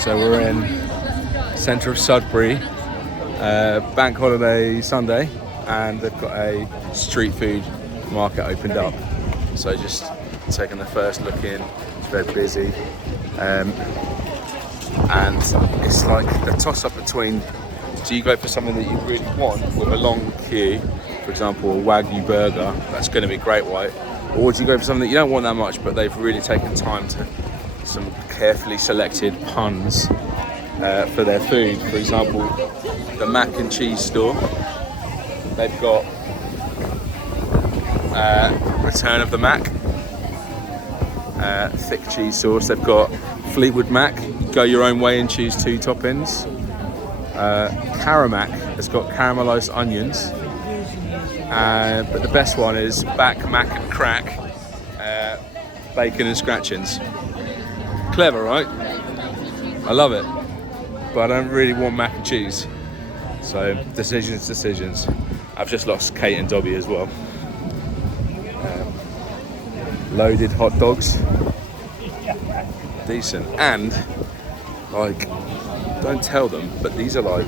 So we're in centre of Sudbury, bank holiday Sunday, and they've got a street food market opened up. So just taking the first look in. It's very busy, and it's like the toss up between, do you go for something that you really want with a long queue, for example a Wagyu burger, that's going to be great white, or do you go for something that you don't want that much but they've really taken time to some carefully selected puns for their food. For example, the mac and cheese store, they've got Return of the Mac, thick cheese sauce. They've got Fleetwood Mac, go your own way and choose 2 toppings. Caramac has got caramelised onions, but the best one is Back Mac and Crack, bacon and scratchings. Clever, right? I love it, but I don't really want mac and cheese. So decisions. I've just lost Kate and Dobby as well. Loaded hot dogs, decent, and like, don't tell them, but these are like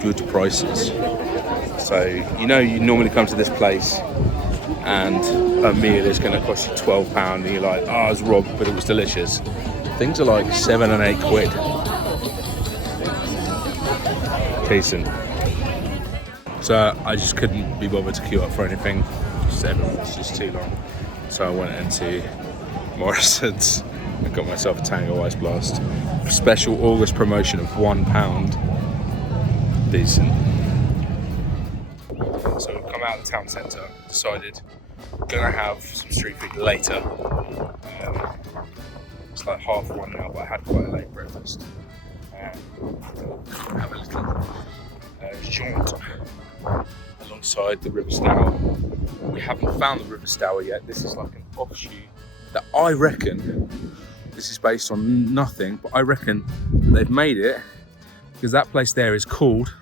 good prices. So you normally come to this place and a meal is going to cost you £12 and you're like, oh, I was robbed, but it was delicious. Things are like 7 and 8 quid. Decent. So I just couldn't be bothered to queue up for anything. Everyone was just too long. So I went into Morrison's and got myself a Tango Ice Blast. Special August promotion of £1. Decent. So we've come out of the town centre, decided we're gonna have some street food later. It's like 1:30 now, but I had quite a late breakfast. Have a little jaunt alongside the River Stour. We haven't found the River Stour yet. This is like an offshoot that I reckon, this is based on nothing, but I reckon they've made it because that place there is called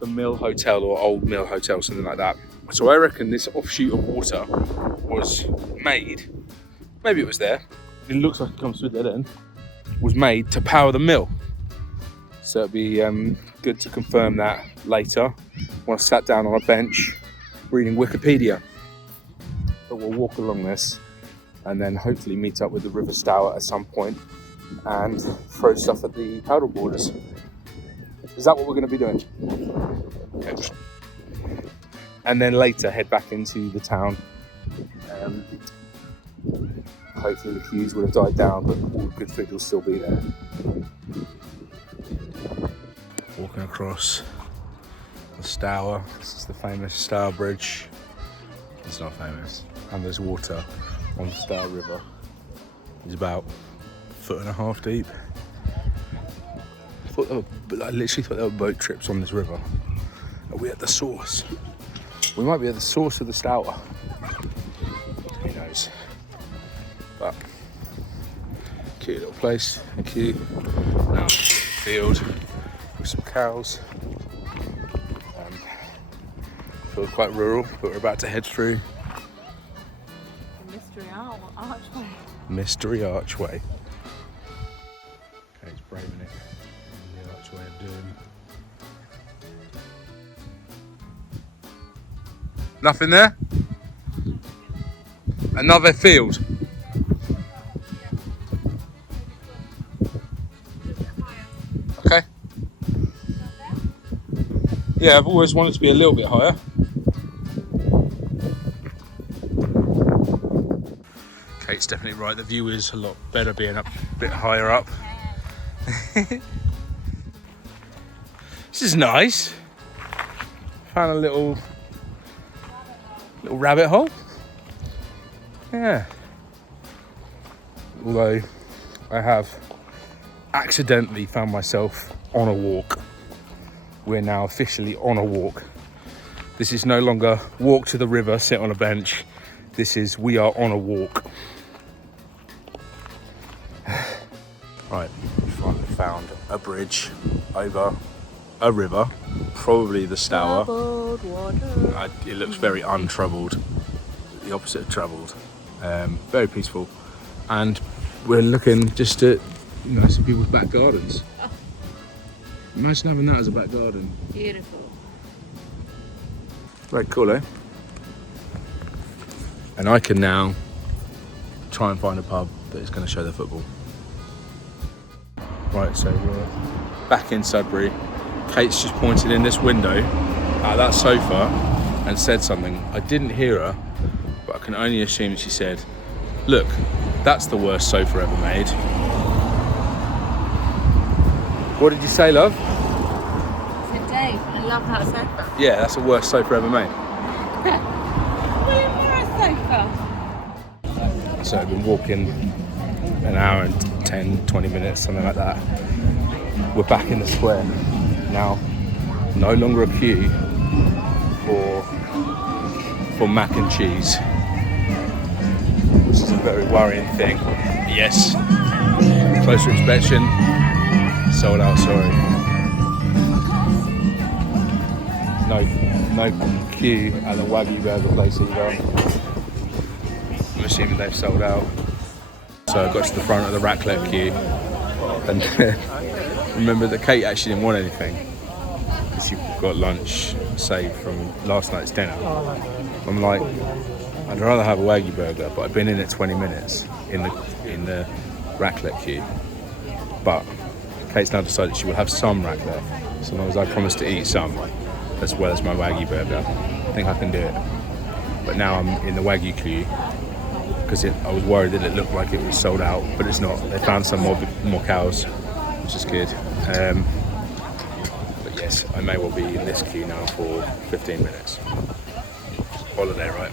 the Mill Hotel or Old Mill Hotel, something like that. So I reckon this offshoot of water was made, maybe it was there, it looks like it comes through that end, was made to power the mill. So it'd be good to confirm that later when I sat down on a bench reading Wikipedia. But we'll walk along this and then hopefully meet up with the River Stour at some point and throw stuff at the paddle boarders. Is that what we're going to be doing? Okay. And then later head back into the town. Hopefully the queues will have died down, but all the good food will still be there. Walking across the Stour. This is the famous Stour Bridge. It's not famous. And there's water on the Stour River. It's about 1.5 foot deep. I literally thought there were boat trips on this river. Are we at the source? We might be at the source of the Stour. Who knows? But cute little place. Thank you. Now field with some cows. Feels quite rural, but we're about to head through Mystery Archway. Mystery Archway. Okay, it's braving it. The archway of doom. Nothing there? Another field. Okay. Yeah, I've always wanted to be a little bit higher. Kate's definitely right, the view is a lot better being a bit higher up. This is nice. Found a little rabbit hole. Yeah. Although I have accidentally found myself on a walk. We're now officially on a walk. This is no longer walk to the river, sit on a bench. This is we are on a walk. Right, we finally found a bridge over a river, probably the Stour. It looks very untroubled, the opposite of troubled. Very peaceful. And we're looking just at you know, some people's back gardens. Oh. Imagine having that as a back garden. Beautiful. Very cool, eh? And I can now try and find a pub that is going to show the football. Right, so we're back in Sudbury. Kate's just pointed in this window at that sofa and said something. I didn't hear her, but I can only assume she said, "Look, that's the worst sofa ever made." What did you say, love? I said, Dave, I love that sofa. Yeah, that's the worst sofa ever made. Sofa. So I've been walking an hour and 10, 20 minutes, something like that. We're back in the square. Now, no longer a queue for mac and cheese. This is a very worrying thing. Yes, closer inspection, sold out, sorry. No queue at the Wagyu burger place either. I'm assuming they've sold out. So I got to the front of the raclette queue and remember that Kate actually didn't want anything because you've got lunch saved from last night's dinner. I'm like, I'd rather have a Wagyu burger, but I've been in it 20 minutes in the raclette queue. But Kate's now decided she will have some raclette, so long as I promise to eat some, as well as my Wagyu burger. I think I can do it. But now I'm in the Wagyu queue because I was worried that it looked like it was sold out, but it's not. They found some more cows, which is good. But yes, I may well be in this queue now for 15 minutes. Holiday, right?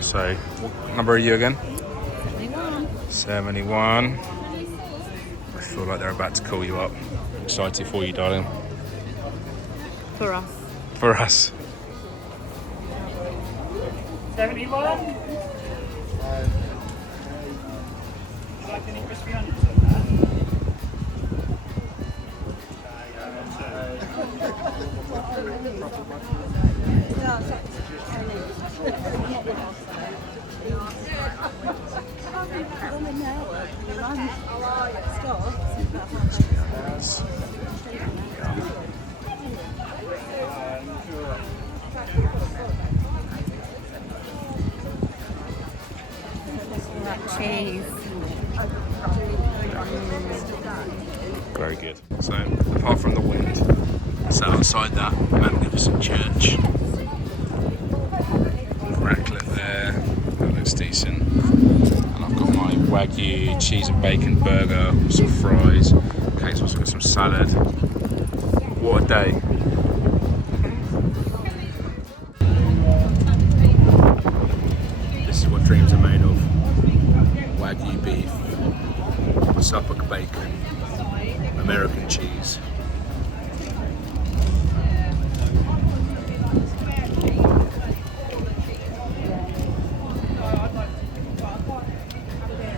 So, what number are you again? 71. I feel like they're about to call you up. Excited for you, darling. For us. For us. 71. Cheese. Very good. So, apart from the wind, it's outside that magnificent church. Raclette there, that looks decent. And I've got my Wagyu cheese and bacon burger, some fries. Kate's also got some salad. What a day. This is what dreams are made of. Wagyu beef, Suffolk bacon, American cheese.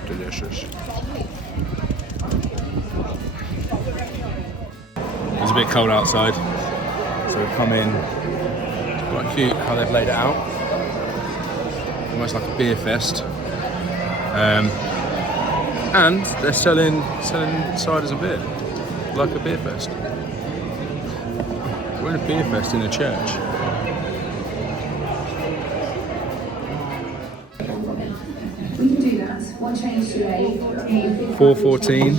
Delicious. It's a bit cold outside, so we've come in. It's quite cute how they've laid it out. Almost like a beer fest. And they're selling ciders and beer, like a beer fest. We're in a beer fest in a church. We can do that. One change today. 4:14.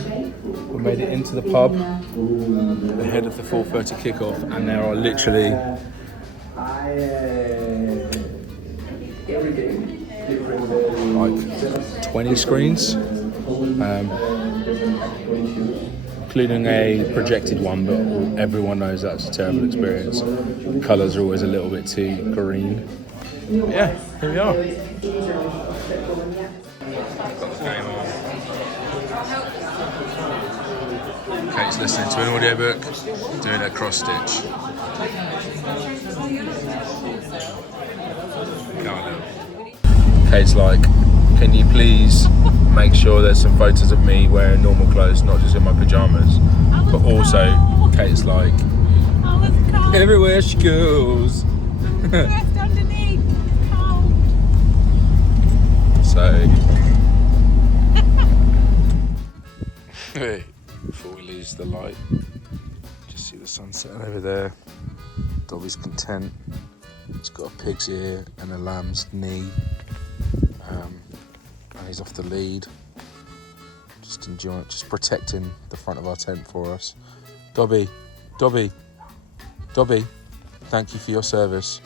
We made it into the pub ahead of the 4:30 kickoff, and there are literally like 20 screens, including a projected one, but everyone knows that's a terrible experience. The colours are always a little bit too green. But yeah, here we are. Got the game on. Kate's listening to an audiobook, doing a cross stitch. Kate's like, can you please make sure there's some photos of me wearing normal clothes, not just in my pyjamas, but also Kate's like, everywhere she goes. Underneath. So Hey, before we lose the light, just see the sunset over there. Dobby's content. He's got a pig's ear and a lamb's knee. And he's off the lead. Just enjoying, just protecting the front of our tent for us. Dobby, thank you for your service.